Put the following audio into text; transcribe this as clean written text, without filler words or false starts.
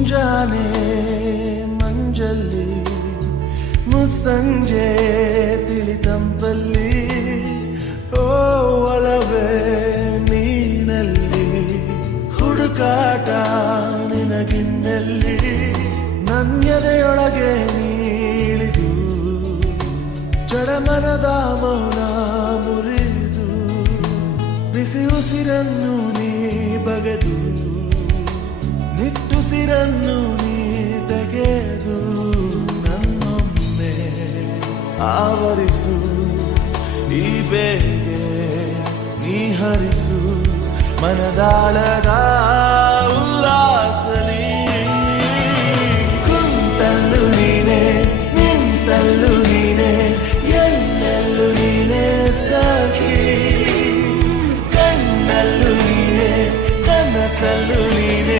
ಮುಂಜಾನೆ ಮಂಜಲ್ಲಿ ಮುಸ್ಸಂಜೆ ತಿಳಿತಂಪಲ್ಲಿ ಓ ಒಲವೇ ನೀನಲ್ಲಿ ಹುಡುಕಾಟ ನಿನಗಿನ್ನಲ್ಲಿ ನನ್ಯದೆಯೊಳಗೆ ನೀಳಿದು ಜಡಮನದ ಮೌನ ಮುರಿದು ಬಿಸಿ ಉಸಿರನ್ನು ನೀ ಬಗೆದು ನಿಟ್ಟುಸಿರನ್ನು ನೀ ತೆಗೆದು ನನ್ನೊಮ್ಮೆ ಆವರಿಸು ಈ ಬೇಗೆ ನೀ ಹರಿಸು ಮನದಾಳದ